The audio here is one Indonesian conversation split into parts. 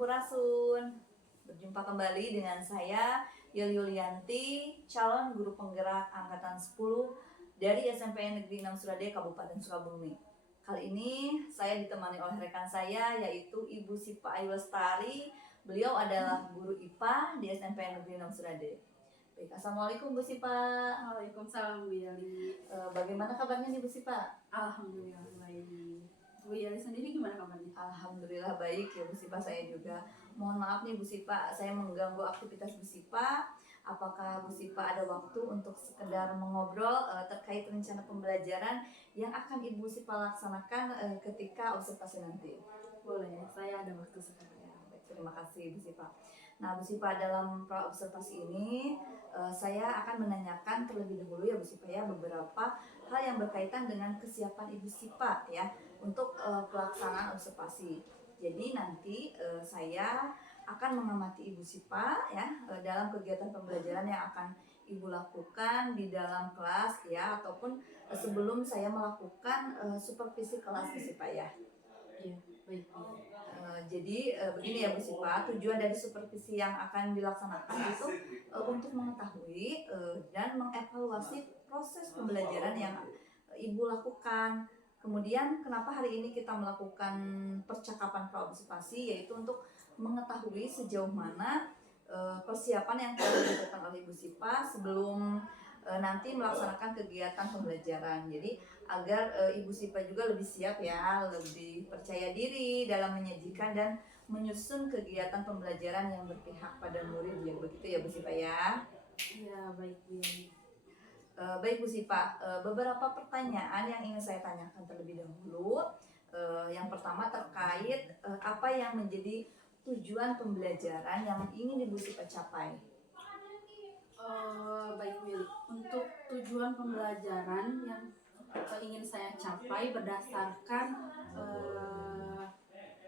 Sampurasun. Berjumpa kembali dengan saya Yul Yulianti, calon guru penggerak angkatan 10 dari SMPN Negeri 6 Surade, Kabupaten Sukabumi. Kali ini saya ditemani oleh rekan saya yaitu Ibu Sipa Ayu Lestari. Beliau adalah guru IPA di SMPN Negeri 6 Surade. Baik, Assalamualaikum Bu Sipa. Waalaikumsalam Bu Yali. Bagaimana kabarnya nih Bu Sipa? Alhamdulillah baik. Bu Yali sendiri gimana kabarnya? Alhamdulillah baik ya Bu Sipa, saya juga. Mohon maaf nih Bu Sipa, saya mengganggu aktivitas Bu Sipa. Apakah Bu Sipa ada waktu untuk sekedar mengobrol terkait rencana pembelajaran yang akan Ibu Sipa laksanakan ketika observasi nanti? Boleh, saya ada waktu sekarang. Baik, terima kasih Bu Sipa. Nah Bu Sipa, dalam pra-observasi ini saya akan menanyakan terlebih dahulu ya Bu Sipa ya beberapa hal yang berkaitan dengan kesiapan Ibu Sipa ya untuk pelaksanaan observasi. Jadi nanti saya akan mengamati Ibu Sipa ya dalam kegiatan pembelajaran yang akan Ibu lakukan di dalam kelas ya ataupun sebelum saya melakukan supervisi kelas Bu Sipa ya. Iya, baik. Jadi begini ya Bu Sipa, tujuan dari supervisi yang akan dilaksanakan itu untuk mengetahui dan mengevaluasi proses pembelajaran yang Ibu lakukan. Kemudian kenapa hari ini kita melakukan percakapan pra-observasi, yaitu untuk mengetahui sejauh mana persiapan yang telah dilakukan oleh Ibu Sipa sebelum nanti melaksanakan kegiatan pembelajaran. Jadi agar Ibu Sipa juga lebih siap ya, lebih percaya diri dalam menyajikan dan menyusun kegiatan pembelajaran yang berpihak pada murid ya, begitu ya Bu Sipa ya. Iya, baik Bu Yali. Baik Bu Sipa, beberapa pertanyaan yang ingin saya tanyakan terlebih dahulu. Yang pertama terkait apa yang menjadi tujuan pembelajaran yang ingin Ibu Sipa capai. Baik Bu Yali. Untuk tujuan pembelajaran yang ingin saya capai berdasarkan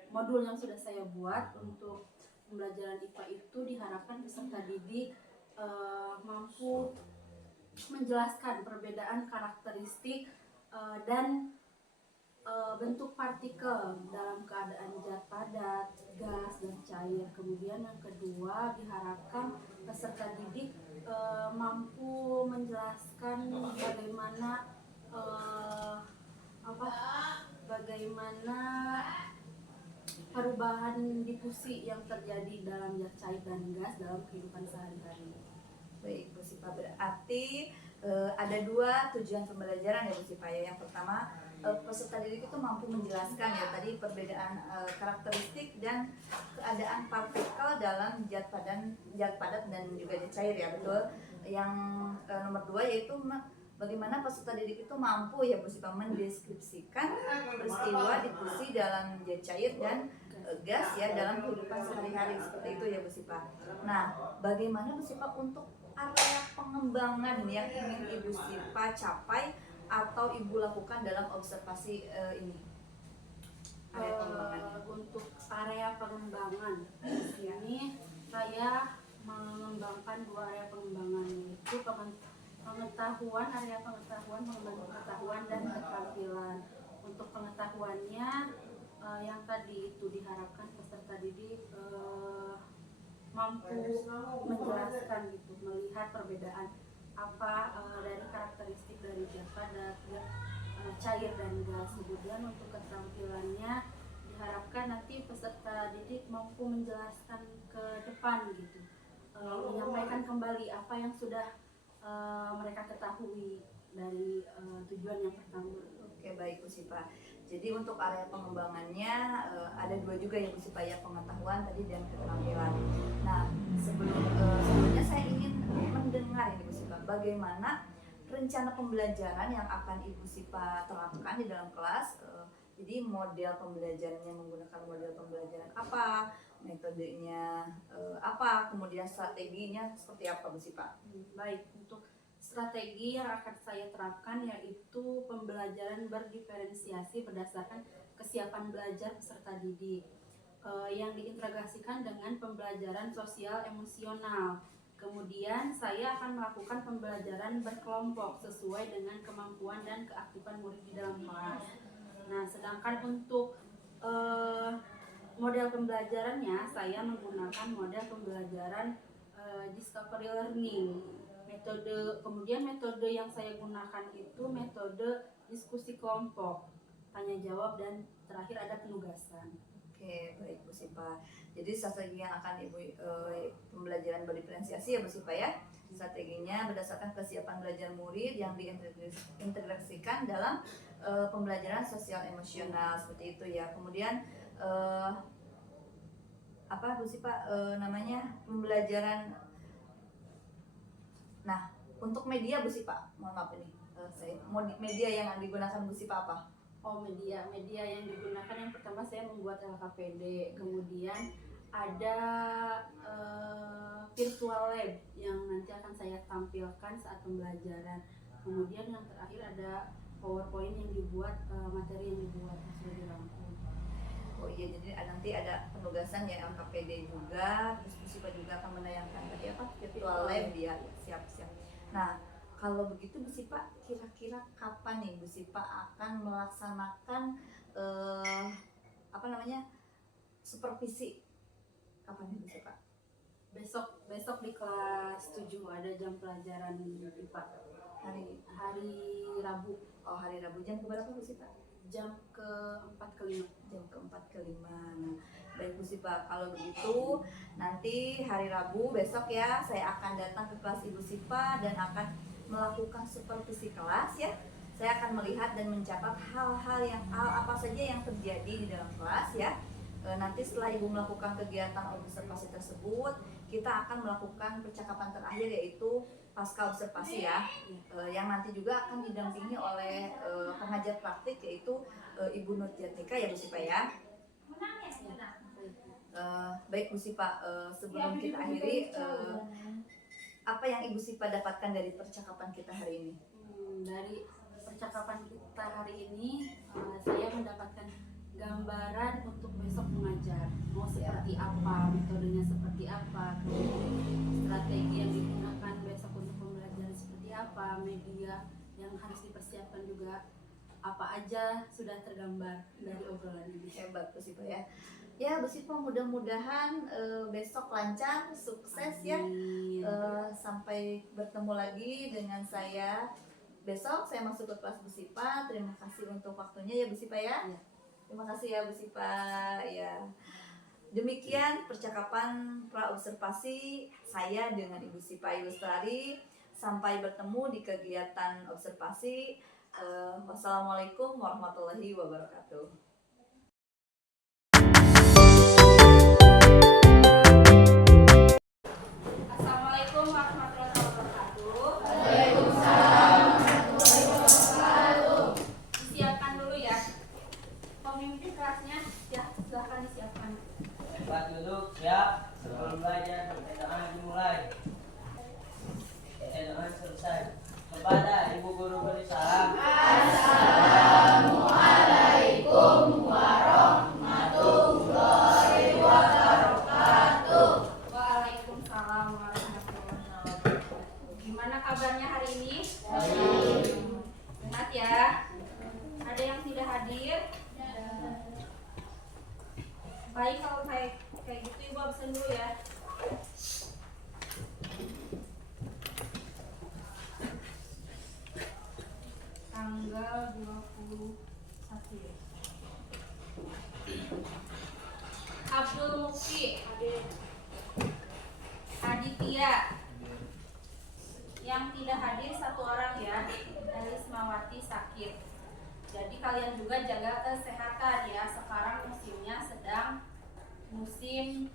modul yang sudah saya buat untuk pembelajaran IPA itu diharapkan peserta didik mampu menjelaskan perbedaan karakteristik dan bentuk partikel dalam keadaan zat padat, gas, dan cair. Kemudian yang kedua diharapkan peserta didik mampu menjelaskan bagaimana perubahan difusi yang terjadi dalam zat cair dan gas dalam kehidupan sehari-hari. Baik Bu Sipa, berarti ada dua tujuan pembelajaran ya Bu Sipa ya. Yang pertama peserta didik itu mampu menjelaskan ya tadi perbedaan karakteristik dan keadaan partikel dalam zat padat dan juga zat cair ya, betul. Yang nomor dua yaitu bagaimana peserta didik itu mampu ya Bu Sipa mendeskripsikan peristiwa difusi dalam zat cair dan gas ya dalam kehidupan sehari-hari, seperti itu ya Bu Sipa. Nah, bagaimana Bu Sipa untuk area pengembangan yang ingin Ibu Sipa capai atau Ibu lakukan dalam observasi ini? Area pengembangan. Untuk area pengembangan di sini saya mengembangkan dua area pengembangan, yaitu pengetahuan, area pengetahuan, pengembangan pengetahuan dan keterampilan. Untuk pengetahuannya yang tadi itu diharapkan peserta didik mampu menjelaskan gitu, melihat perbedaan apa dari karakteristik dari zat padat, cair dan gas. Kemudian untuk keterampilannya diharapkan nanti peserta didik mampu menjelaskan ke depan gitu, menyampaikan kembali apa yang sudah mereka ketahui dari tujuan yang pertama. Oke, baik Bu Sipa. Jadi untuk area pengembangannya ada dua juga ya Bu Sipa ya, pengetahuan tadi dan keterampilan. Nah sebelumnya saya ingin mendengar ini Bu Sipa, bagaimana rencana pembelajaran yang akan Ibu Sipa terapkan di dalam kelas. Jadi model pembelajarannya menggunakan model pembelajaran apa, metodenya apa, kemudian strateginya seperti apa Bu Sipa? Baik, untuk strategi yang akan saya terapkan yaitu pembelajaran berdiferensiasi berdasarkan kesiapan belajar peserta didik yang diintegrasikan dengan pembelajaran sosial emosional. Kemudian saya akan melakukan pembelajaran berkelompok sesuai dengan kemampuan dan keaktifan murid di dalam kelas. Nah, sedangkan untuk model pembelajarannya saya menggunakan model pembelajaran discovery learning. Kemudian metode yang saya gunakan itu metode diskusi kelompok, tanya jawab, dan terakhir ada penugasan. Oke, baik Bu Sipa. Jadi strategi yang akan Ibu pembelajaran berdiferensiasi ya Bu Sipa ya. Strateginya berdasarkan kesiapan belajar murid yang diintegrasikan dalam pembelajaran sosial emosional seperti itu ya. Kemudian apa Bu Sipa namanya pembelajaran. Nah, untuk media Bu Sipa, mohon maaf ini media yang digunakan Bu Sipa apa? Oh, media yang digunakan yang pertama saya membuat LKPD, kemudian ada virtual lab yang nanti akan saya tampilkan saat pembelajaran. Kemudian yang terakhir ada PowerPoint yang dibuat, materi yang dibuat sudah dirangkum. Oh iya, jadi nanti ada penugasan ya LKPD juga, terus Bu Sipa juga akan menayangkan tadi apa virtual lab dia. Siap. Nah, kalau begitu Bu Sipa, kira-kira kapan nih Bu Sipa akan melaksanakan supervisi? Kapan nih Bu Sipa? Besok di kelas 7 ada jam pelajaran IPA. Hari Rabu. Oh, hari Rabu jam berapa Bu Sipa? Jam ke-4 ke-5. Jam ke-4 ke-5. Nah, baik Bu Sipa, kalau begitu nanti hari Rabu besok ya saya akan datang ke kelas Ibu Sipa dan akan melakukan supervisi kelas ya. Saya akan melihat dan mencatat hal apa saja yang terjadi di dalam kelas ya. Nanti setelah Ibu melakukan kegiatan observasi tersebut, kita akan melakukan percakapan terakhir yaitu pasca observasi ya, yang nanti juga akan didampingi oleh pengajar praktik yaitu Ibu Nur Jatika ya Bu Sipa ya. Baik Bu Sipa, sebelum kita akhiri, apa yang Ibu Sipa dapatkan dari percakapan kita hari ini? Dari percakapan kita hari ini, saya mendapatkan gambaran untuk besok mengajar. Mau seperti apa, metodenya seperti apa, strategi yang digunakan besok untuk pembelajaran seperti apa, media yang harus dipersiapkan juga apa aja sudah tergambar dari obrolan ini. Hebat Bu Sipa ya. Ya Bu Sipa, mudah-mudahan besok lancar, sukses ya. Sampai bertemu lagi dengan saya besok. Saya masuk ke kelas Bu Sipa. Terima kasih untuk waktunya ya Bu Sipa ya. Terima kasih ya Bu Sipa ya. Demikian percakapan pra-observasi saya dengan Ibu Sipa Ilustrari. Sampai bertemu di kegiatan observasi. Wassalamualaikum warahmatullahi wabarakatuh. Assalamualaikum warahmatullahi wabarakatuh. Waalaikumsalam warahmatullahi wabarakatuh. Disiapkan dulu ya. Pemimpin kelasnya ya, silahkan disiapkan. Tempat duduk siap. Sebelum belajar pertanyaan dimulai. Pertanyaan selesai. Kepada Ibu Guru beri salam. Assalamualaikum warahmatullahi wabarakatuh. Waalaikumsalam warahmatullahi wabarakatuh. Gimana kabarnya hari ini? Sehat ya? Ada yang tidak hadir? Baik, kalau kayak gitu Ibu absen dulu ya. Tanggal 21 ya. Abdul Mukti Aditya. Yang tidak hadir satu orang ya, Elismawati sakit. Jadi kalian juga jaga kesehatan ya. Sekarang musimnya sedang musim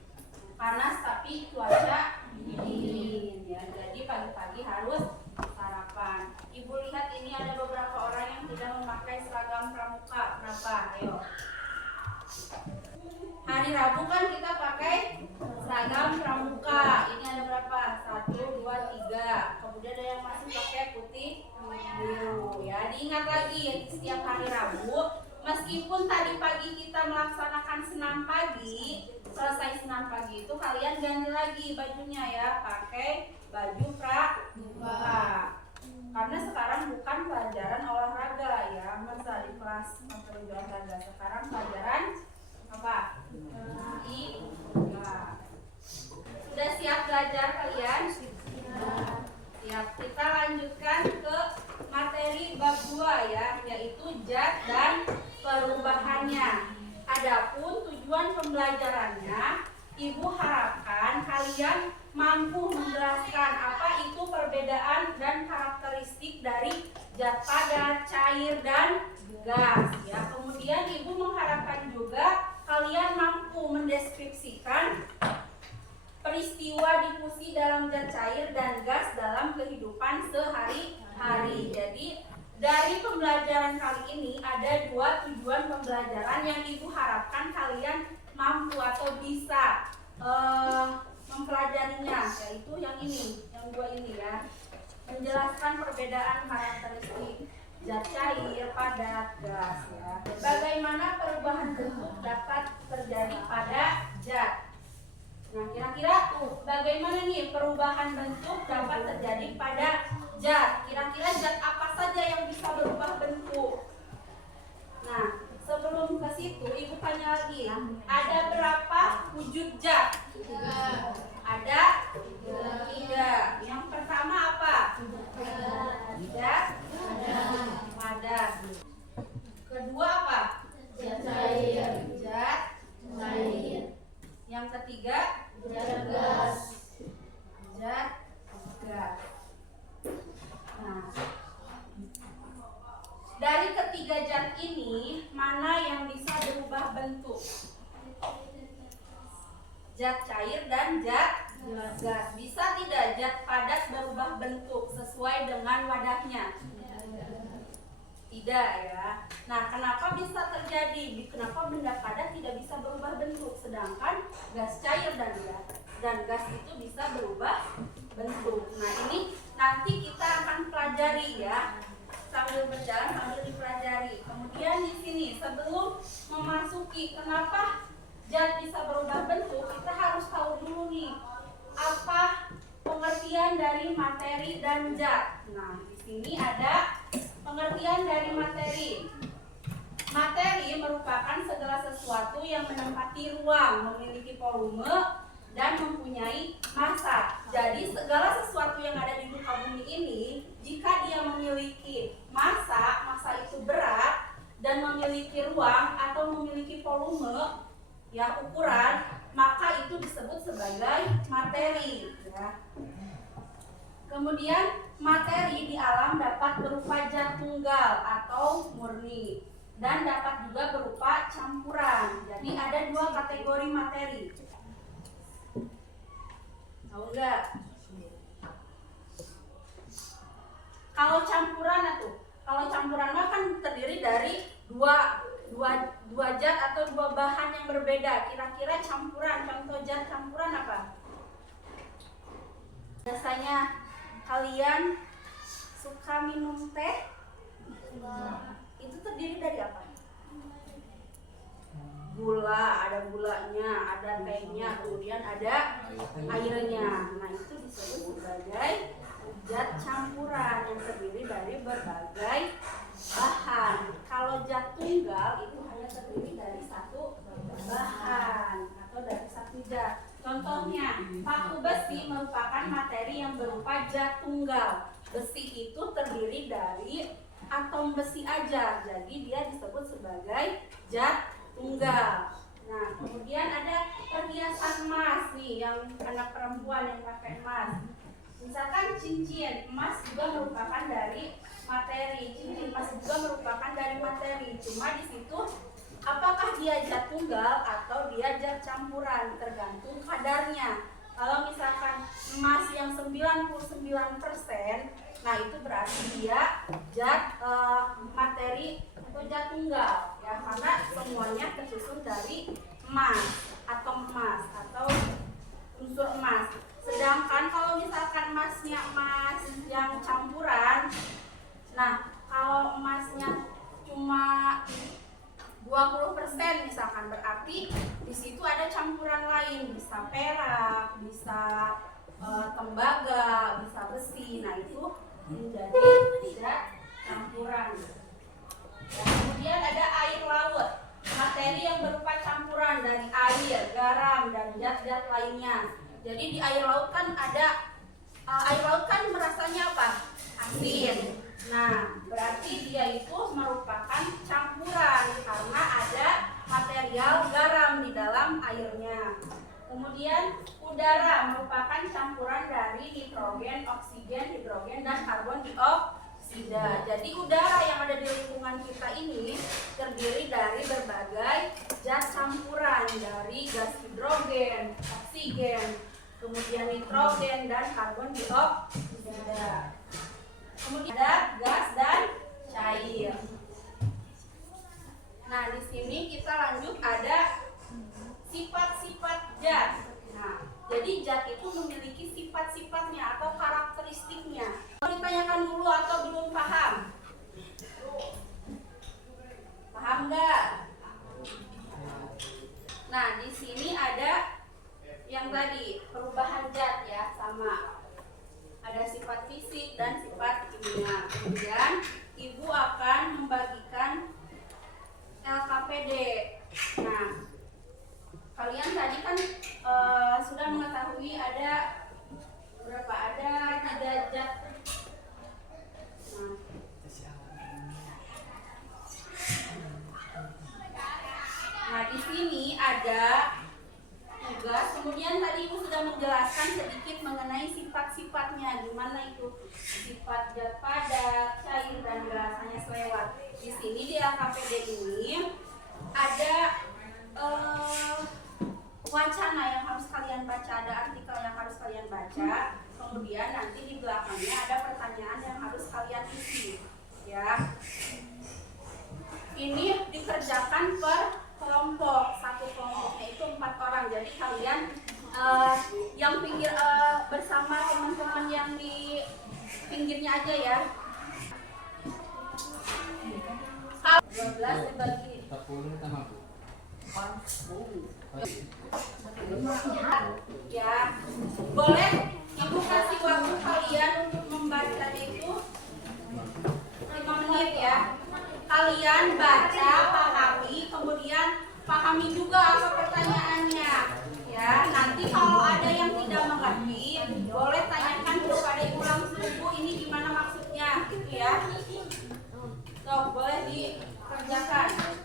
panas tapi cuaca dingin ya. Jadi pagi-pagi harus sarapan. Ibu lihat ini ada beberapa orang yang tidak memakai seragam pramuka. Kenapa? Ayo. Hari Rabu kan kita pakai seragam pramuka. Ini ada berapa? 1, 2, 3. Kemudian ada yang masih pakai putih biru ya. Diingat lagi setiap hari Rabu, meskipun tadi pagi kita melaksanakan senam pagi, selesai senam pagi itu kalian ganti lagi bajunya ya, pakai baju pramuka. Karena sekarang bukan pelajaran olahraga ya, masa di kelas materi olahraga. Sekarang pelajaran Apa? I. Ya. Sudah siap belajar kalian? Siap. Kita lanjutkan ke materi bab 2 ya, yaitu zat dan perubahannya. Adapun tujuan pembelajarannya, Ibu harapkan kalian mampu menjelaskan apa itu perbedaan dan karakteristik dari zat padat, cair, dan gas ya. Kemudian Ibu mengharapkan juga kalian mampu mendeskripsikan peristiwa difusi dalam zat cair dan gas dalam kehidupan sehari-hari. Jadi dari pembelajaran kali ini ada 2 tujuan pembelajaran yang Ibu harapkan kalian mampu atau bisa mempelajarinya, yaitu yang ini, yang 2 ini ya. Menjelaskan perbedaan karakteristik zat cair, padat, gas ya. Bagaimana perubahan bentuk dapat terjadi pada zat. Nah, kira-kira bagaimana nih perubahan bentuk dapat terjadi pada zat? Kira-kira zat apa saja yang bisa berubah bentuk? Nah, sebelum ke situ, Ibu tanya lagi, ada berapa wujud zat? Ada 3. Yang pertama apa? Zat padat. Kedua apa? Zat cair. Zat cair. Yang ketiga zat gas. Zat gas. Nah, dari ketiga zat ini mana yang bisa berubah bentuk? Zat cair dan zat gas. Bisa tidak zat padat berubah bentuk sesuai dengan wadahnya? Tidak ya. Nah, kenapa bisa terjadi? Kenapa benda padat tidak bisa berubah bentuk, sedangkan gas cair dan gas itu bisa berubah bentuk. Nah, ini nanti kita akan pelajari ya, sambil berjalan sambil dipelajari. Kemudian di sini sebelum memasuki kenapa zat bisa berubah bentuk, kita harus tahu dulu nih apa pengertian dari materi dan zat. Nah, di sini ada pengertian dari materi. Materi merupakan segala sesuatu yang menempati ruang, memiliki volume, dan mempunyai massa. Jadi segala sesuatu yang ada di muka bumi ini, jika dia memiliki massa itu berat, dan memiliki ruang atau memiliki volume, ya ukuran, maka itu disebut sebagai materi. Ya. Kemudian materi di alam dapat berupa zat tunggal atau murni dan dapat juga berupa campuran. Jadi ada 2 kategori materi. Tahu nggak? Kalau campuran mah kan terdiri dari dua zat atau 2 bahan yang berbeda. Kira-kira campuran, contoh zat campuran apa? Biasanya kalian suka minum teh? Itu terdiri dari apa? Gula, ada gulanya, ada tehnya, kemudian ada airnya. Nah, itu disebut sebagai zat campuran yang terdiri dari berbagai bahan. Kalau zat tunggal itu hanya terdiri dari 1 bahan atau dari 1 zat. Contohnya, paku besi merupakan materi yang berupa zat tunggal. Besi itu terdiri dari atom besi aja, jadi dia disebut sebagai zat tunggal. Nah, kemudian ada perhiasan emas nih, yang anak perempuan yang pakai emas. Misalkan cincin emas juga merupakan dari materi, cincin emas juga merupakan dari materi. Cuma di situ apakah dia zat tunggal atau dia zat campuran, tergantung kadarnya. Kalau misalkan emas yang 99%, nah itu berarti dia zat materi atau zat tunggal ya, karena semuanya tersusun dari emas, atom emas atau unsur emas. Sedangkan kalau misalkan emasnya emas yang campuran, nah kalau emasnya cuma 20% misalkan, berarti di situ ada campuran lain, bisa perak, bisa tembaga, bisa besi. Nah itu menjadi zat campuran. Kemudian ada air laut, materi yang berupa campuran Nah, berarti dia itu merupakan campuran karena ada material garam di dalam airnya. Kemudian udara merupakan campuran dari nitrogen, oksigen, hidrogen, dan karbon dioksida. Jadi udara yang ada di lingkungan kita ini terdiri dari berbagai zat campuran dari gas hidrogen, oksigen, kemudian nitrogen, dan karbon dioksida. Kemudian ada gas dan cair. Nah, di sini kita lanjut ada sifat-sifat zat. Nah, jadi zat itu memiliki sifat-sifatnya atau karakteristiknya. Mau ditanyakan dulu atau belum paham? Paham nggak? Nah, di sini ada yang tadi perubahan zat ya, sama. Ada sifat fisik dan sifat kimia. Kemudian ibu akan membagikan LKPD. Nah, kalian tadi kan sudah mengetahui ada berapa? Ada 3 zat. Nah, di sini ada tugas. Kemudian tadi ibu sudah menjelaskan sedikit mengenai sifat-sifatnya, gimana itu sifat zat padat, cair, dan gas, hanya selewat. Di sini di LKPD ini ada wacana yang harus kalian baca, ada artikel yang harus kalian baca. Kemudian nanti di belakangnya ada pertanyaan yang harus kalian isi, ya. Ini dikerjakan per kelompok, satu kelompoknya itu 4 orang. Jadi kalian yang pinggir bersama teman-teman yang di pinggirnya aja ya. 12 dibagi 40 sama Bu. ya. Boleh ibu kasih waktu kalian untuk membaca itu 5 menit ya. Kalian baca, pahami, kemudian pahami juga apa pertanyaannya ya. Nanti kalau ada yang tidak mengerti, boleh tanyakan kepada ibu langsung, ibu ini gimana maksudnya gitu ya. So, boleh dikerjakan.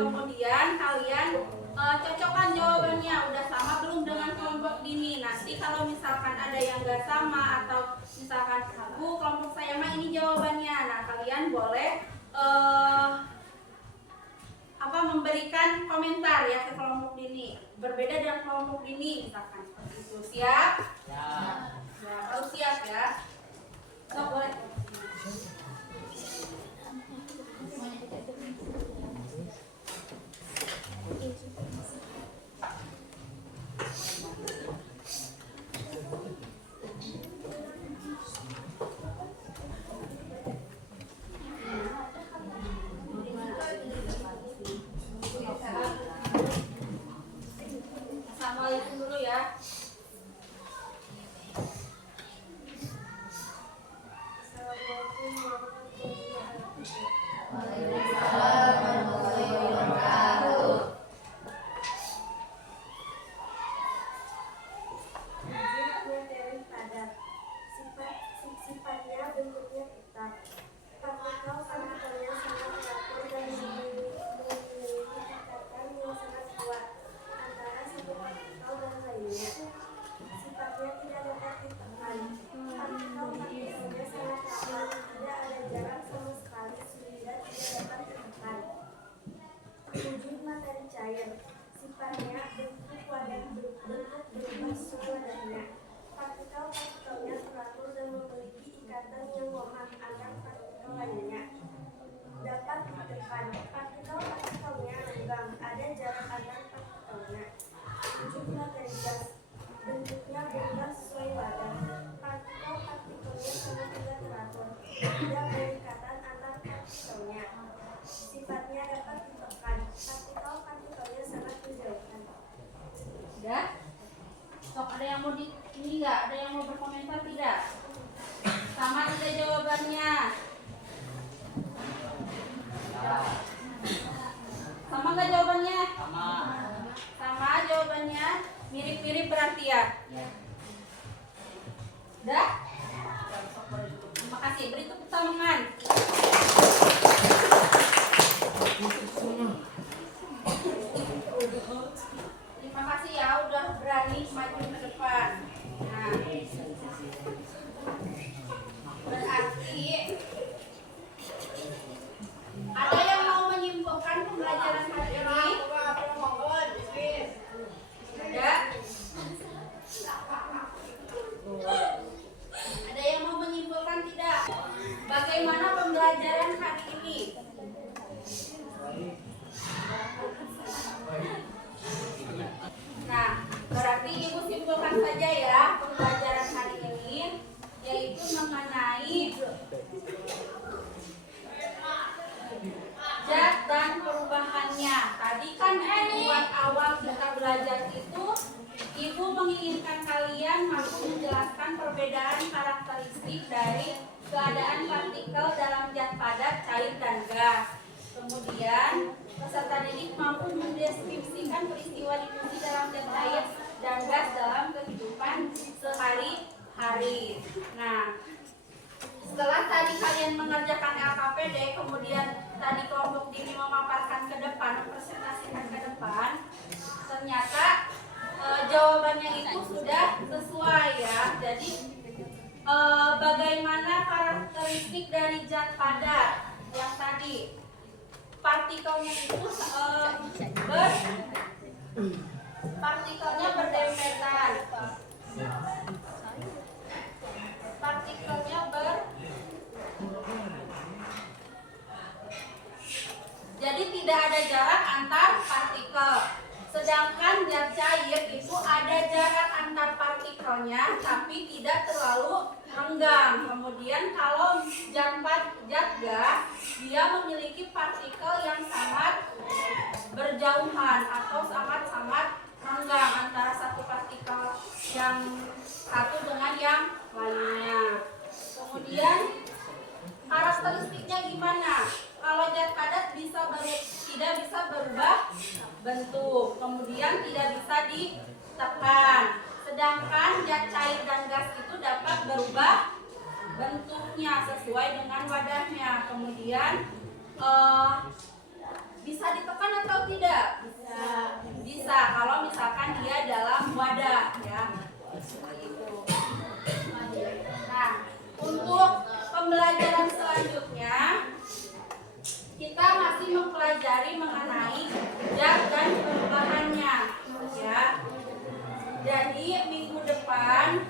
Kemudian kalian cocokkan jawabannya udah sama belum dengan kelompok dini. Nanti kalau misalkan ada yang nggak sama atau misalkan Bu, kelompok saya mah ini jawabannya. Nah, kalian boleh memberikan komentar ya ke kelompok dini. Berbeda dengan kelompok dini misalkan seperti itu. Siap? Ya. Ya, harus siap ya. So, boleh. Assalamualaikum dulu ya. Assalamualaikum warahmatullahi wabarakatuh. Padat. Sifatnya bentuknya tetap. Partikel-partikelnya sangat teratur dan memiliki ikatan yang sangat kuat antara satu partikel dan lainnya. Sifatnya tidak dapat ditekan. Partikel-partikelnya sangat rapat, tidak ada jarak sama sekali sehingga tidak dapat ditekan. Wujud materi cair. Sifatnya bentuk wadah berubah sesuai wadahnya. Partikel-partikelnya teratur dan memiliki ikatan yang lemah antar partikel lainnya. Dapat ditekan. Partikel-partikelnya renggang, ada jarak antar partikelnya. Wujud materi gas. Bentuknya berubah sesuai wadah. Partikel-partikelnya sangat tidak teratur, tidak berikatan antar partikelnya. Sifatnya dapat ditekan. Partikel-partikelnya sangat menjauhkan. Udah? Sok, ada yang mau ini nggak? Ada yang mau berkomentar tidak? Sama tidak jawabannya? Sama nggak jawabannya? Sama. Sama jawabannya? Mirip-mirip berarti ya? Udah? Terima kasih. Beri tepuk tangan. Terima kasih ya udah berani maju ke depan. Nah, berarti ada yang mau menyimpulkan pembelajaran hari ini? Ada? Ada yang mau menyimpulkan tidak? Bagaimana pembelajaran hari ini? Nah, berarti Ibu simpulkan saja ya pembelajaran hari ini, yaitu mengenai zat dan perubahannya. Tadi kan buat awal kita belajar itu, Ibu menginginkan kalian mampu menjelaskan perbedaan karakteristik dari keadaan partikel dalam zat padat, cair, dan gas. Kemudian, peserta didik mampu mendeskripsikan peristiwa difusi dalam zat cair dan gas dalam kehidupan sehari-hari. Nah, setelah tadi kalian mengerjakan LKPD, kemudian tadi kelompok dini memaparkan ke depan, mempresentasikan ke depan, ternyata jawabannya itu sudah sesuai ya. Jadi bagaimana karakteristik dari zat padat yang tadi? Partikelnya itu partikelnya berdempetan. Partikelnya jadi tidak ada jarak antar partikel. Sedangkan zat cair itu ada jarak antar partikelnya, tapi tidak terlalu renggang. Kemudian kalau zat gas, dia memiliki partikel yang sangat berjauhan atau sangat-sangat renggang antara satu partikel yang satu dengan yang lainnya. Kemudian karakteristiknya gimana? Kalau zat padat tidak bisa berubah bentuk, kemudian tidak bisa ditekan. Sedangkan zat cair dan gas itu dapat berubah bentuknya sesuai dengan wadahnya. Kemudian bisa ditekan atau tidak? Bisa kalau misalkan dia dalam wadah ya. Nah, untuk pembelajaran selanjutnya kita masih mempelajari mengenai zat dan perubahannya, ya. Jadi minggu depan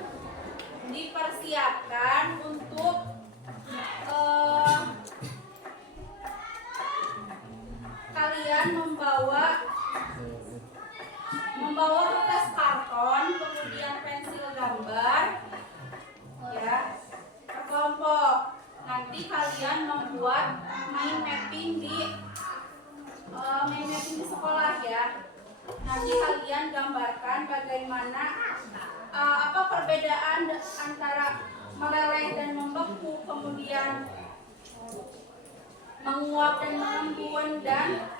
dipersiapkan untuk kalian membawa kertas karton, kemudian pensil gambar, ya, per kelompok. Nanti kalian membuat mind mapping di sekolah, ya. Nanti kalian gambarkan bagaimana apa perbedaan antara meleleh dan membeku, kemudian menguap dan mengembun, dan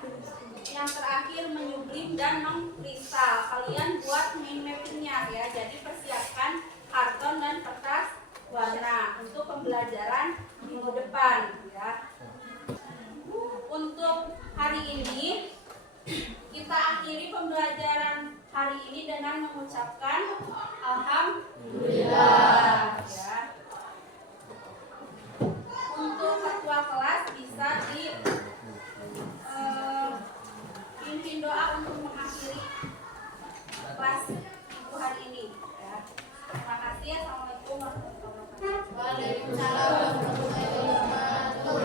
yang terakhir menyublim dan mengkristal. Kalian buat mind mappingnya, ya. Jadi persiapkan karton dan kertas warna untuk pembelajaran minggu depan, ya. Untuk hari ini kita akhiri pembelajaran hari ini dengan mengucapkan alhamdulillah, ya. Untuk ketua kelas bisa pimpin doa untuk mengakhiri kelas minggu hari ini, ya. Terima kasih. Assalamualaikum warahmatullahi wabarakatuh. Waalaikumsalam warahmatullahi wabarakatuh.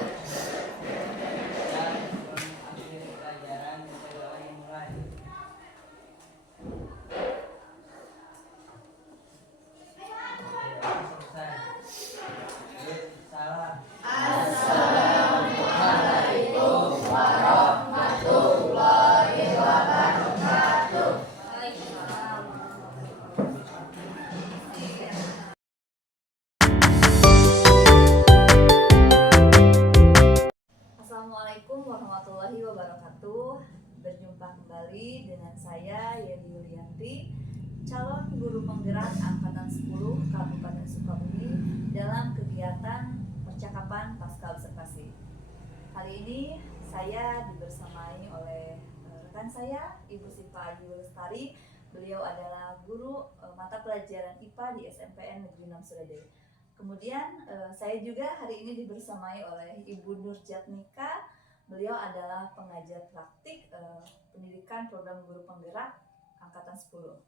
Dan mengakhiri pelajaran kita doa dimulai. Selesai. Salam. Assalamualaikum warahmatullahi wabarakatuh. Waalaikumsalam. Assalamualaikum warahmatullahi wabarakatuh. Berjumpa kembali dengan saya Yeni Yulianti, calon guru penggerak angkatan 10 Kabupaten Sukabumi dalam kegiatan percakapan pasca observasi. Kali ini saya dibersamai oleh rekan saya, Ibu Siva Ayu Lestari. Beliau adalah guru mata pelajaran IPA di SMPN Negeri 6 Surabaya. Kemudian saya juga hari ini dibersamai oleh Ibu Nurjatnika. Beliau adalah pengajar praktik pendidikan program guru penggerak angkatan 10.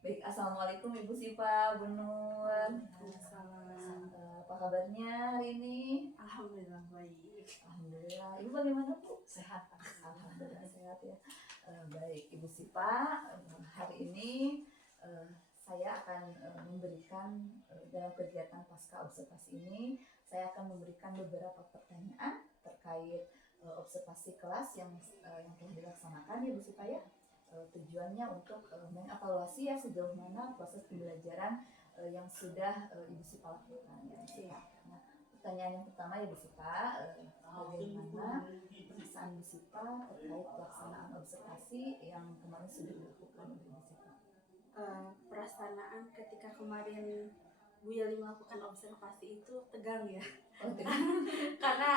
Baik, assalamualaikum Ibu Siva, Bu Nur. Waalaikumsalam. Apa kabarnya hari ini? Alhamdulillah baik. Alhamdulillah. Ibu bagaimana, Bu? Sehat. Alhamdulillah sehat, ya. Baik, Ibu Siva, hari ini saya akan memberikan dalam kegiatan pasca observasi ini, saya akan memberikan beberapa pertanyaan terkait observasi kelas yang telah dilaksanakan, ya Bu Siva, ya. Tujuannya untuk mengevaluasi ya sejauh mana proses pembelajaran yang sudah Ibu Siva lakukan, ya. Nah, pertanyaan yang pertama, ya Bu Siva, bagaimana perasaan Bu Siva terkait pelaksanaan observasi yang kemarin sudah dilakukan oleh Bu Siva? Perasaan ketika kemarin Bu Yeli melakukan observasi itu tegang, ya. Oh, tegang. Karena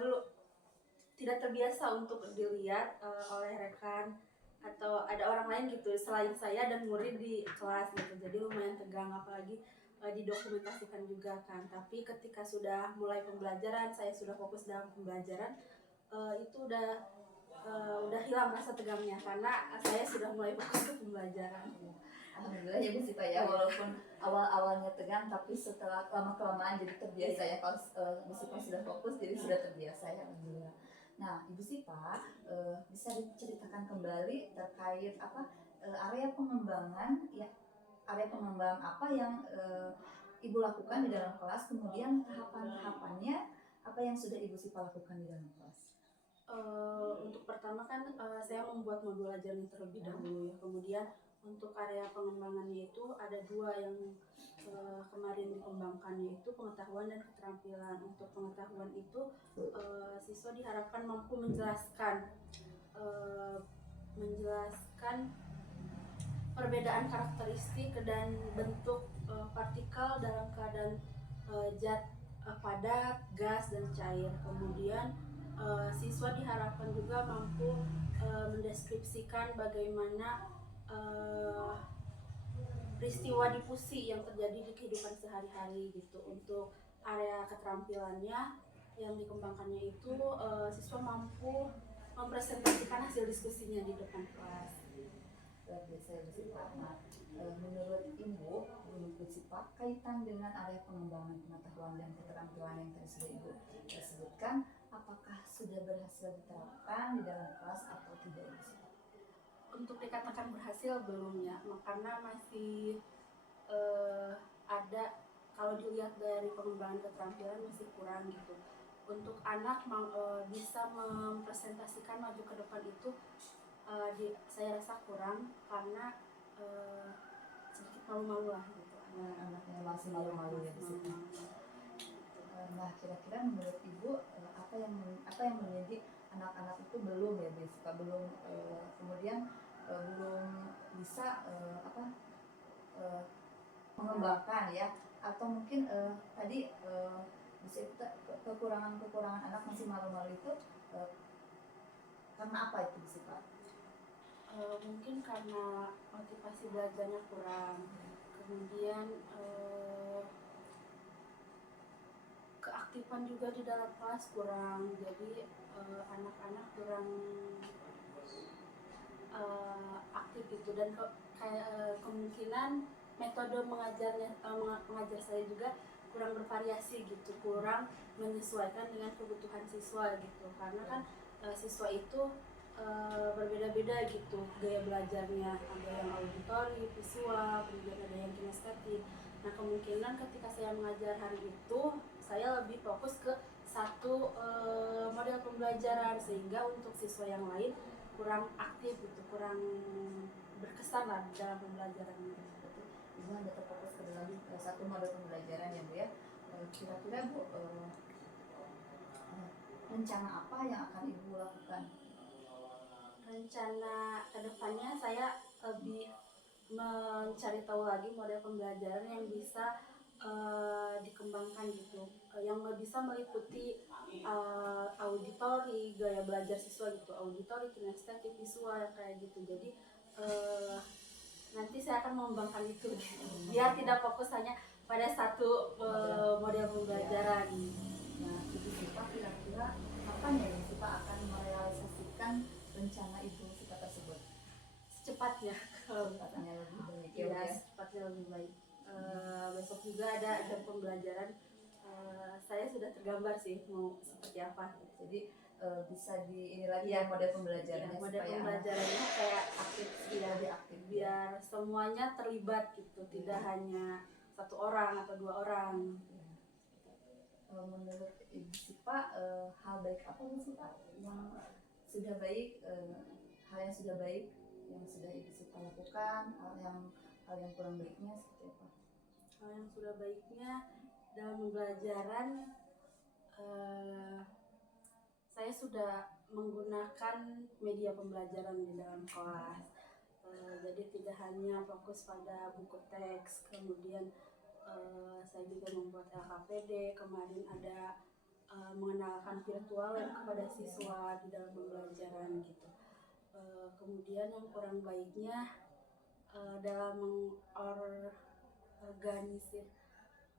belum tidak terbiasa untuk dilihat oleh rekan atau ada orang lain gitu selain saya dan murid di kelas gitu. Jadi lumayan tegang, apalagi didokumentasikan juga kan. Tapi ketika sudah mulai pembelajaran, saya sudah fokus dalam pembelajaran, itu udah hilang rasa tegangnya karena saya sudah mulai fokus ke pembelajaran. Alhamdulillah, ya Bu Siva, ya, walaupun awal-awalnya tegang tapi setelah lama-kelamaan jadi terbiasa, ya. Kalau Bu Siva sudah fokus jadi sudah terbiasa, ya. Alhamdulillah. Nah, Ibu Siva, bisa diceritakan kembali terkait area pengembangan, ya, area pengembangan apa yang Ibu lakukan di dalam kelas, kemudian tahapan-tahapannya apa yang sudah Ibu Siva lakukan di dalam kelas? Untuk pertama kan saya membuat modul ajaran terlebih dahulu, ya. Kemudian untuk area pengembangannya itu ada dua yang kemarin dikembangkan, yaitu pengetahuan dan keterampilan. Untuk pengetahuan itu siswa diharapkan mampu menjelaskan perbedaan karakteristik dan bentuk partikel dalam keadaan zat padat, gas, dan cair. Kemudian siswa diharapkan juga mampu mendeskripsikan bagaimana peristiwa difusi yang terjadi di kehidupan sehari-hari gitu. Untuk area keterampilannya yang dikembangkannya itu siswa mampu mempresentasikan hasil diskusinya di depan kelas. Luar biasa ya Bu Sipa. Nah, menurut Ibu, Bu Sipa, kaitan dengan area pengembangan pengetahuan dan keterampilan yang tadi sudah Ibu sebutkan, apakah sudah berhasil diterapkan di dalam kelas atau tidak Bu Sipa? Untuk dikatakan berhasil belum ya, karena masih ada, kalau dilihat dari pengembangan keterampilan masih kurang gitu. Untuk anak bisa mempresentasikan maju ke depan itu saya rasa kurang, karena sedikit malu-malu lah gitu. Anaknya masih malu-malu ya Bu Sipa. Nah, kira-kira menurut Ibu apa yang menjadi anak-anak itu belum ya Bu Sipa, belum kemudian belum bisa mengembangkan ya, atau mungkin tadi bisa kekurangan anak masih malu-malu itu karena apa itu Bu Sipa? Mungkin karena motivasi belajarnya kurang, kemudian keaktifan juga di dalam kelas kurang, jadi anak-anak kurang aktif gitu. Dan kemungkinan metode mengajar saya juga kurang bervariasi gitu, kurang menyesuaikan dengan kebutuhan siswa gitu, karena kan siswa itu berbeda-beda gitu gaya belajarnya, ada yang auditori, visual, kemudian ada yang kinestetik. Nah, kemungkinan ketika saya mengajar hari itu saya lebih fokus ke satu model pembelajaran, sehingga untuk siswa yang lain kurang aktif gitu, kurang berkesan lah dalam pembelajaran ini. Ibu hanya terfokus ke dalam satu model pembelajaran ya Bu ya. Kira-kira Bu, rencana apa yang akan Ibu lakukan? Rencana kedepannya saya lebih mencari tahu lagi model pembelajaran yang bisa dikembangkan gitu, yang bisa meliputi auditori, gaya belajar siswa gitu, auditori, kinestetik, visual, yang kayak gitu. Jadi nanti saya akan mengembangkan itu gitu, biar tidak fokus hanya pada satu model pembelajaran. Nah, Ibu Sipa kira-kira kapan ya Ibu Sipa akan merealisasikan rencana Ibu Sipa tersebut? Secepatnya, kalau Katanya lebih baik ya, secepatnya lebih baik. Besok juga ada jam pembelajaran, saya sudah tergambar sih mau seperti apa. Jadi bisa ini lagi ya model pembelajarannya, model supaya pembelajarannya kayak aktif sih ya, lebih aktif biar semuanya terlibat gitu, tidak hanya satu orang atau dua orang. Menurut Ibu Sipa, hal baik apa Bu Sipa yang sudah baik, hal yang sudah baik yang sudah Ibu Sipa lakukan, hal yang kurang baiknya seperti apa? Hal yang sudah baiknya dalam pembelajaran, saya sudah menggunakan media pembelajaran di dalam kelas, jadi tidak hanya fokus pada buku teks. Kemudian saya juga membuat LKPD, kemarin ada mengenalkan virtual lab kepada siswa di dalam pembelajaran gitu. Kemudian yang kurang baiknya dalam mengorganisir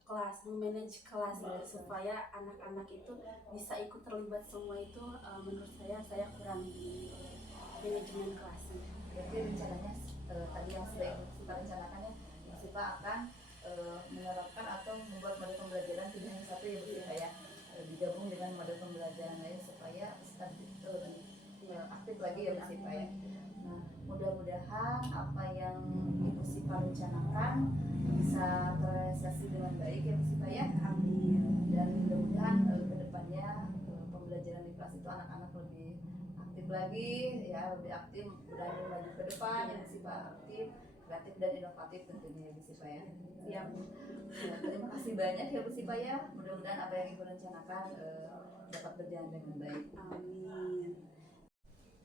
kelas, memanage kelas gitu, supaya anak-anak itu bisa ikut terlibat semua itu, menurut saya kurang di manajemen kelasnya. Jadi rencananya tadi yang sudah Ibu Sipa rencanakan ya, Ibu Sipa akan menerapkan atau membuat model pembelajaran tidak hanya satu ya Bu Sipa ya, digabung dengan model pembelajaran lain supaya stabil lebih aktif lagi ya Bu Sipa ya. Nah, mudah-mudahan apa yang Ibu Sipa rencanakan bisa terrealisasi dengan baik ya Bu Sipa ya. Amin. Dan mudah-mudahan kedepannya pembelajaran di kelas itu anak-anak lebih aktif lagi ya, lebih aktif, berani maju ke depan ya Bu Sipa, aktif, kreatif dan inovatif tentunya ya Bu Sipa ya. Siap. Ya, terima kasih banyak ya Bu Sipa ya. Mudah-mudahan apa yang Ibu rencanakan dapat berjalan dengan baik. Amin.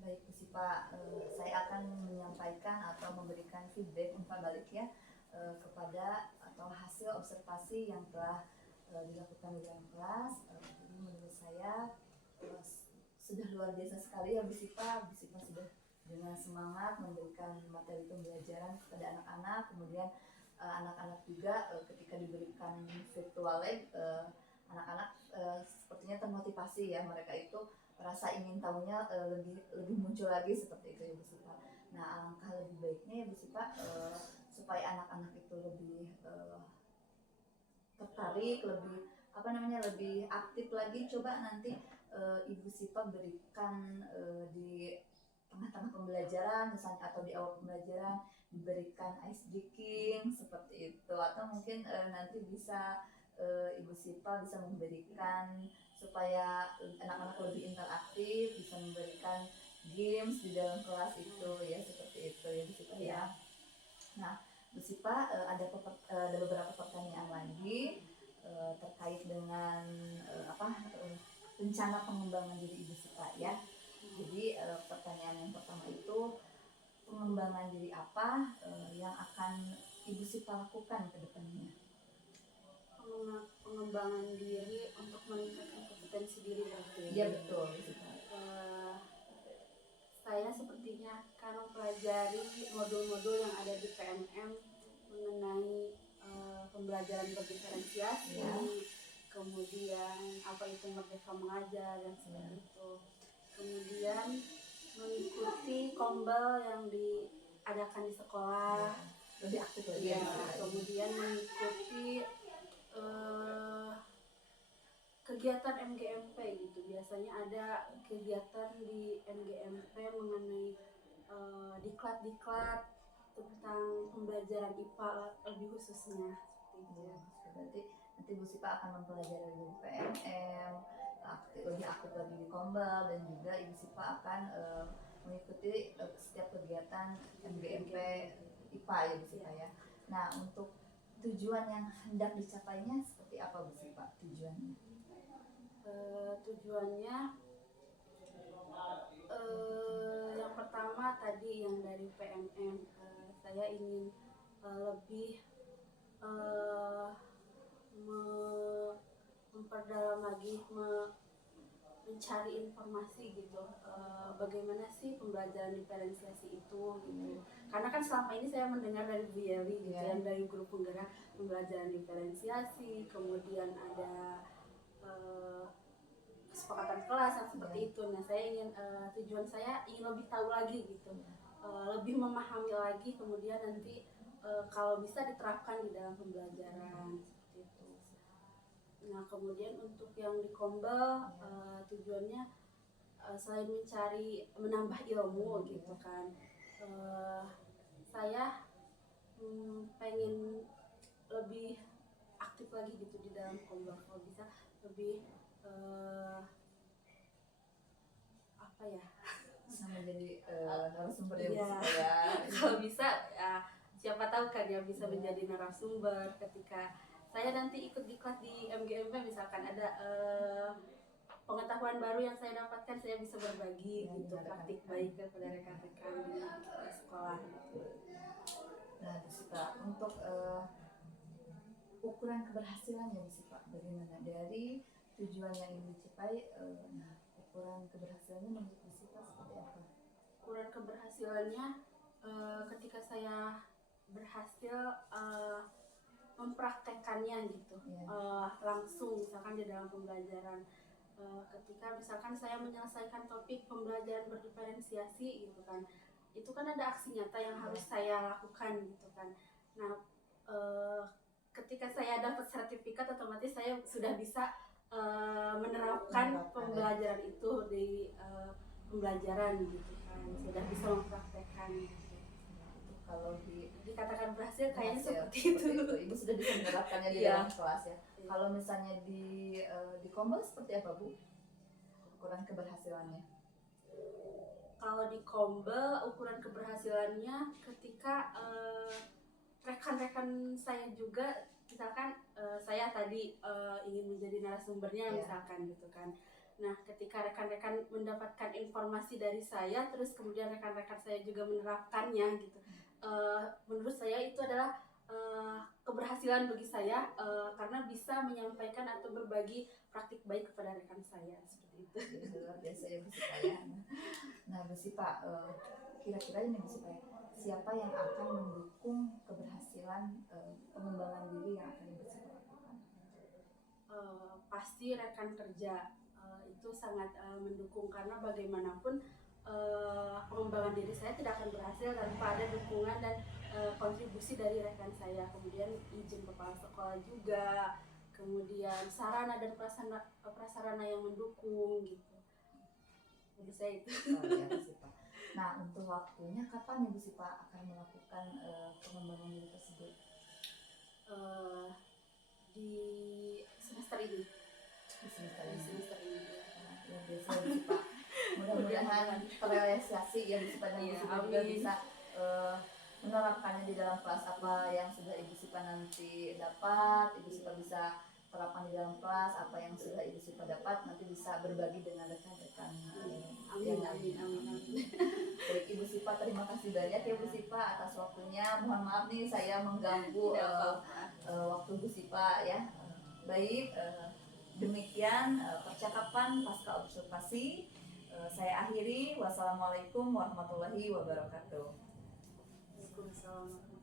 Baik Bu Sipa, saya akan menyampaikan atau memberikan feedback umpan balik ya kepada atau hasil observasi yang telah dilakukan di dalam kelas. Jadi menurut saya sudah luar biasa sekali ya Bu Sipa. Bu Sipa sudah dengan semangat memberikan materi pembelajaran kepada anak-anak, kemudian anak-anak juga ketika diberikan virtual lab, anak-anak sepertinya termotivasi ya, mereka itu rasa ingin tahunya lebih muncul lagi seperti itu ya Bu Sipa. Nah, alangkah lebih baiknya ya Bu Sipa, supaya anak-anak itu lebih tertarik, lebih aktif lagi, coba nanti Ibu Sipa berikan di tengah-tengah pembelajaran misalnya atau di awal pembelajaran diberikan ice breaking seperti itu, atau mungkin nanti bisa Ibu Sipa bisa memberikan supaya anak-anak lebih interaktif, bisa memberikan games di dalam kelas itu ya, seperti itu ya Bu Sipa ya. Nah Bu Sipa, ada beberapa pertanyaan lagi terkait dengan rencana pengembangan diri Ibu Sipa ya. Jadi pertanyaan yang pertama itu, pengembangan diri apa yang akan Ibu Sipa lakukan ke depannya? Pengembangan diri untuk meningkatkan kompetensi diri berarti. Iya betul Bu Sipa. Saya sepertinya akan mempelajari modul-modul yang ada di PMM mengenai pembelajaran berdiferensiasi, kemudian apa itu merdeka mengajar dan seperti itu. Kemudian mengikuti kombel yang diadakan di sekolah, lebih aktif lagi ya. Kemudian mengikuti kegiatan MGMP gitu. Biasanya ada kegiatan di MGMP mengenai diklat tentang pembelajaran IPA lebih khususnya seperti itu. Berarti nanti Bu Sipa akan mempelajari di PMM, lebih aktif lagi di Kombel, dan juga Ibu Sipa akan mengikuti setiap kegiatan MGMP IPA ya Bu Sipa ya. Nah, untuk tujuan yang hendak dicapainya seperti apa Bu Sipa tujuannya? Tujuannya yang pertama tadi yang dari PMM, saya ingin lebih memperdalam lagi, mencari informasi gitu, bagaimana sih pembelajaran diferensiasi itu gitu. Karena kan selama ini saya mendengar dari Bu Yeli gitu, yang dari grup penggerak pembelajaran diferensiasi, kemudian ada kesepakatan kelas yang seperti itu. Nah, saya ingin tujuan saya ingin lebih tahu lagi gitu, lebih memahami lagi, kemudian nanti kalau bisa diterapkan di dalam pembelajaran seperti itu. Nah, kemudian untuk yang di Kombel, tujuannya selain menambah ilmu gitu kan, saya pengen lebih aktif lagi gitu di dalam Kombel, kalau bisa lebih bisa menjadi narasumber ya. Kalau bisa siapa tahu kan ya bisa menjadi narasumber ketika saya nanti ikut di kelas di MGMP, misalkan ada pengetahuan baru yang saya dapatkan, saya bisa berbagi gitu, praktik baik kepada rekan-rekan di sekolah gitu. Nah, Sipa, untuk ukuran keberhasilannya Sipa, bagaimana dari tujuan yang ingin dicapai, ukuran keberhasilannya menurut Sipa seperti apa? Ukuran keberhasilannya ketika saya berhasil mempraktekannya gitu, langsung misalkan di dalam pembelajaran, ketika misalkan saya menyelesaikan topik pembelajaran berdiferensiasi gitu kan, itu kan ada aksi nyata yang harus saya lakukan gitu kan. Nah, ketika saya dapat sertifikat, otomatis saya sudah bisa menerapkan pembelajaran itu di pembelajaran gitu kan, sudah bisa mempraktekkan gitu. Kalau dikatakan berhasil kayaknya seperti itu. Ibu sudah bisa menerapkannya di dalam kelas ya. Kalau misalnya di Kombel seperti apa Bu ukuran keberhasilannya? Kalau di Kombel ukuran keberhasilannya ketika rekan-rekan saya juga, misalkan saya tadi ingin menjadi narasumbernya misalkan gitu kan. Nah, ketika rekan-rekan mendapatkan informasi dari saya, terus kemudian rekan-rekan saya juga menerapkannya gitu, menurut saya itu adalah keberhasilan bagi saya, karena bisa menyampaikan atau berbagi praktik baik kepada rekan saya seperti itu. Luar biasa ya Bu Sipa ya. Nah Bu Sipa, kira-kira ini Bu Sipa ya, siapa yang akan mendukung keberhasilan pengembangan diri yang akan Ibu Sipa lakukan? Pasti rekan kerja itu sangat mendukung, karena bagaimanapun pengembangan diri saya tidak akan berhasil tanpa ada dukungan dan kontribusi dari rekan saya. Kemudian izin kepala sekolah juga, kemudian sarana dan prasarana yang mendukung gitu. Jadi saya itu. Ya, Bu Sipa. Nah, untuk waktunya kapan Ibu Sipa akan melakukan pengembangan diri tersebut? Di semester ini. Di semester Di ini. semester ini. Ya, biasa Bu Sipa. Mudah-mudahan terrealisasi ya Bu Sipa, dan Bu Iya, Sipa juga amin. bisa menerapkannya di dalam kelas. Apa yang sudah Ibu Sipa nanti dapat, Ibu Sipa bisa terapkan di dalam kelas. Apa yang sudah Ibu Sipa dapat nanti bisa berbagi dengan rekan-rekan Amin, yang amin, lain. amin, amin. Baik Ibu Sipa, terima kasih banyak ya Bu Sipa atas waktunya. Mohon maaf nih saya mengganggu Tidak apa-apa. waktu Bu Sipa ya. Baik, demikian percakapan pasca observasi. Saya akhiri. Wassalamualaikum warahmatullahi wabarakatuh. Waalaikumsalam.